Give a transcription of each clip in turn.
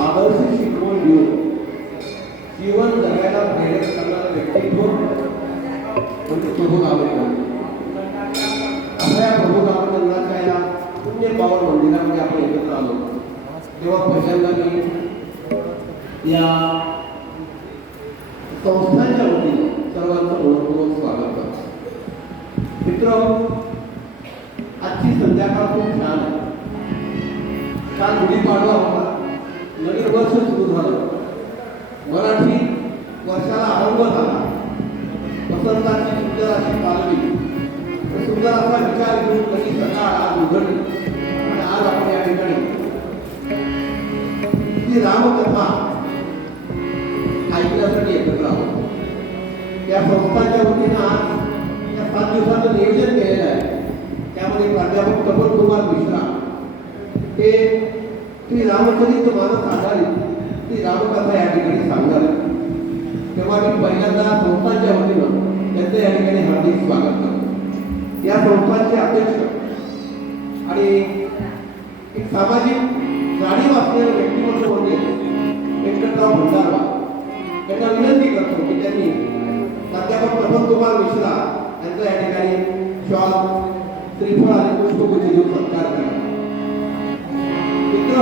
आदर्श शिकवण देऊन जीवन जगायला प्रेरित करणारं व्यक्तित्व म्हणजे प्रभू दामोदर. अशा या प्रभू दामोदरांच्या या पुण्य पावन मंदिरामध्ये आपण एकत्र आलो तेव्हा पहिल्यांदा मी या संस्थांच्या वतीने सर्वांचं मनपूर्वक स्वागत करतो. मित्र, आजची संध्याकाळ खूप छान आहे. काल गुढीपाडवा होता, नवीन वर्ष सुरू झालं, मराठी वर्षाला आरंभ झाला. वसंताची सुंदर अशी पालवी, सुंदर असा विचार घेऊन कधी सकाळ आज उघडली आणि आज आपण या ठिकाणी ती रामकथा ऐकण्यासाठी एकत्र आहोत. त्या संस्थांच्या वतीनं आज या 7 दिवसाचं नियोजन केलेलं आहे. त्यामध्ये प्राध्यापक तपन कुमार मिश्रा हे श्री रामचरित मानस आधारित ती रामकथा या ठिकाणी सांगणार आहे. तेव्हा मी पहिल्यांदा संस्थांच्या वतीनं त्यांचं या ठिकाणी हार्दिक स्वागत करतो. या संस्थांचे अध्यक्ष आणि एक सामाजिक जाणीव असलेलं व्यक्तिमत्व म्हणजे व्यंकटराव भंडारवा यांना विनंती करतो की त्यांनी प्राध्यापक तपन कुमार मिश्रा यांचा या ठिकाणी शॉल, श्रीफळ आणि पुष्पगुच्छ देऊन सत्कार करा. मित्र,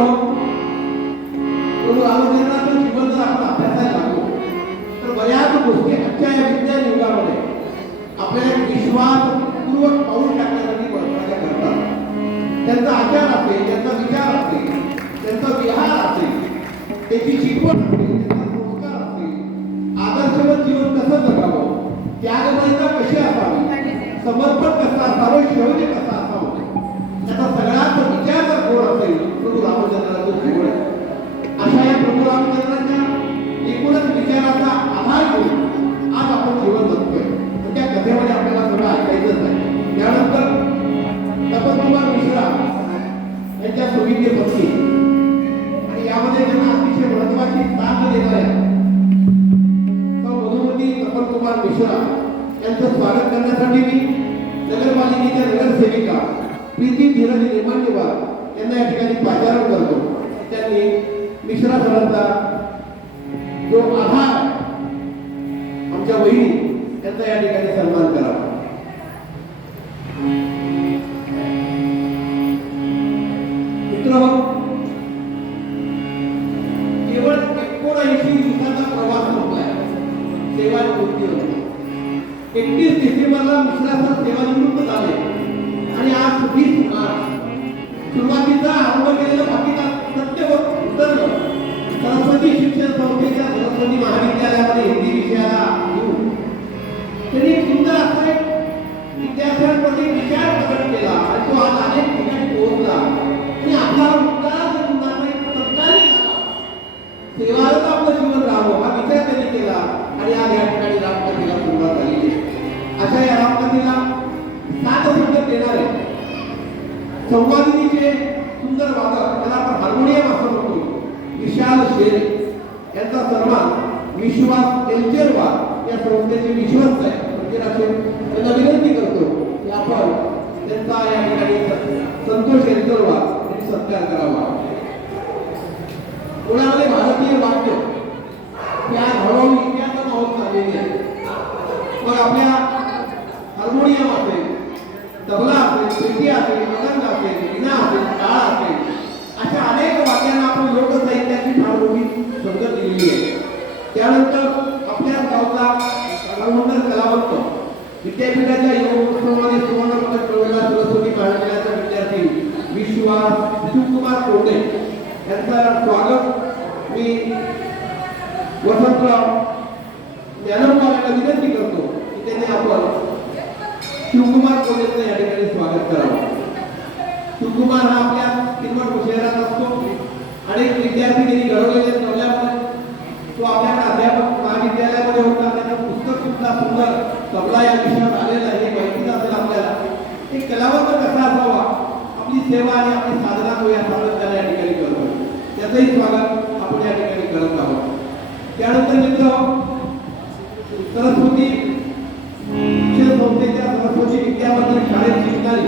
प्रभू रामचंद्राचं जीवन जर आपण अभ्यासायला लागलो तर बऱ्याच गोष्टी आजच्या या विज्ञान युगामध्ये आपल्याला विश्वासपूर्वक पाऊल टाकण्यासाठी महत्वाच्या करतात. त्यांचा आचार असेल, त्यांचा विचार असेल, त्यांचा विहार असेल, त्याची शिकवण असेल, त्यांचा संस्कार असेल, आदर्शवत जीवन कसं जगावं, त्यागमयता कशी असावी, समर्पण कसं असावं, शौर्य कसं असावं, त्याचा सगळ्यात विचार जर कोण असेल प्रभू रामचंद्राचं जीवन आहे. अशा या प्रभू रामचंद्राच्या एकूणच विचाराचा आधार घेऊन आज आपण जीवन जगतोय. त्या कथेमध्ये आपल्याला सगळं ऐकायचंच आहे. त्यानंतर तपन कुमार मिश्रा यांच्या सुविद्य पत्नी आणि यामध्ये त्यांना अतिशय महत्वाची साथ देणाऱ्या मधुमती तपन कुमार मिश्रा यांचं स्वागत करण्यासाठी मी नगरपालिकेच्या नगरसेविका प्रीती धीरज नेमांडेवार यांना या ठिकाणी पाचारण करतो. त्यांनी मिश्रा सरांचा जो आधार आमच्या वहिनी त्यांचा या ठिकाणी सन्मान करावा. मित्र, केवळ 79 दिवसाचा प्रवास संपलाय. सेवानिवृत्ती होती. 31 डिसेंबरला मिश्रा सर सेवानिवृत्त झाले आणि आज 20 मार्च सुरुवातीचा आरंभ केलेलं बाकीचा सत्यवर उतरलं. सरस्वती शिक्षण संस्थेच्या सरस्वती महाविद्यालयामध्ये हिंदी विषयाला घेऊन त्यांनी एक सुंदर असा विद्यार्थ्यांप्रती विचार प्रकट केला आणि तो आज अनेक ठिकाणी पोहोचला आणि आपला मुद्दा सरकारी सेवारच आपलं जीवन राहावं हा विचार त्यांनी केला आणि आज या ठिकाणी रामकथेला सुरुवात झाली. अशा या रामकथेला 7 संगत देणार आहे. संवादिनीचे सुंदर वादक, त्याला आपण हार्मोनियम असं म्हणतो, विशाल शेरे यांचा सन्मान विश्वास एलचेरवार या संस्थेचे विश्वस्त आहे त्यांना विनंती करतो की आपण त्यांचा या ठिकाणी संतोष एलचेरवार यांनी सत्कार करावा. पुण्यामध्ये भारतीय वाद्य या हळूहळू इतिहासात होत चाललेली आहे. मग आपल्या हार्मोनियम असेल, तबला असेल, पेटी असेल, मृदंग असेल, वीणा असेल, टाळ असेल, अशा अनेक वाद्यांना आपण लोकसाहित्याची फार मोठी संगत दिलेली आहे. त्यानंतर आपल्या गावचा हनुमंतर कलावंत विद्यापीठाच्या युवकोत्सवामध्ये सुवर्णपदक मिळवलेला सरस्वती महाविद्यालयाचा विद्यार्थी विश्वास शिवकुमार कोंडे यांचा स्वागत मी वसंतराव ज्ञानोबा यांना विनंती करतो की त्यांनी आपण शिवकुमार कोंडेंचं या ठिकाणी स्वागत करावं. शिवकुमार हा आपल्या किनवट शहरात असतो. अनेक विद्यार्थी त्यांनी घडवलेले तबल्यामध्ये तो आपल्याकडे अध्यापक महाविद्यालयामध्ये होता. त्याचं पुस्तक सुद्धा सुंदर तबला या विषयात आलेलं आहे. हे माहितीच असेल आपल्याला. एक कलावंत कसा असावा, आपली सेवा आणि आपली साधना तो या सातत्याने या ठिकाणी करतो. त्याचंही स्वागत आपण या ठिकाणी करत आहोत. त्यानंतर मित्र सरस्वती शिक्षण संस्थेच्या सरस्वती विद्यामंदिर शाळेत शिकणारी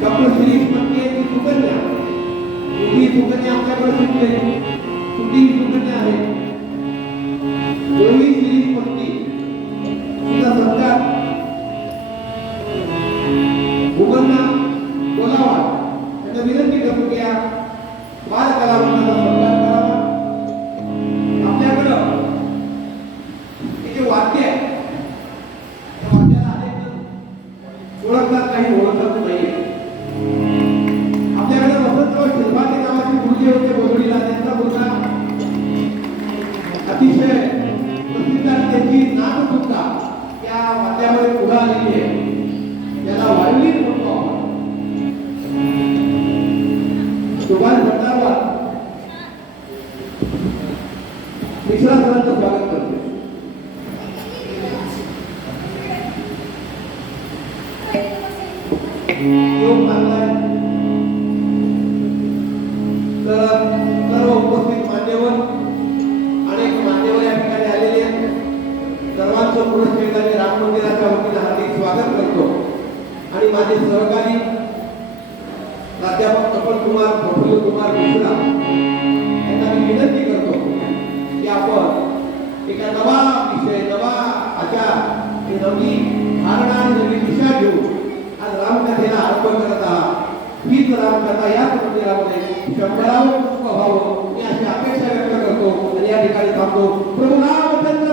डॉक्टर शिरीष पंके ती सुकन्या, ही सुकन्या आमच्याकडे शिकले, सुटी सुकन्या आहे. ओवी शिरीष पंके तिचा सत्कार भूगन्ना बोलावा. त्यांना विनंती करतो की या बाल कलावंतांचा सत्कार करावा. आपल्याकडं हे जे वाद्य आहे त्या वाद्याला अनेक ओळखतात, काही ओळखत नाही. आपल्याकडे वसंतराव शिरभाते नावाचे गुरुजी होते बोधडीला. त्यांचा मुलगा अतिशय प्रसिद्ध आहे, त्यांची नात सुद्धा त्या वाद्यामध्ये पुढे आलेली आहे. त्याला वायलिन म्हणतो आपण. सुभाष भट्टावर मिश्रा सरांचं स्वागत करतो. योग मानलाय तर सर्व उपस्थित मान्यवर, अनेक मान्यवर या ठिकाणी आलेले आहेत. सर्वांचं पुढे ठिकाणी राम मंदिराच्या वतीने हार्दिक स्वागत करतो. आणि माझे सहकारी प्राध्यापक कपल कुमार प्रफुल्ल कुमार मिश्रा यांना मी विनंती करतो की आपण एका नवा विषय, नवा आचार, नवी धारणा, नवी दिशा घेऊन आज रामकथेला अर्पण करत आहात. हीच रामकथा याच मंदिरामध्ये 100वे पुष्प व्हावं, मी अशी अपेक्षा व्यक्त करतो आणि या ठिकाणी थांबतो. प्रभू रामचंद्र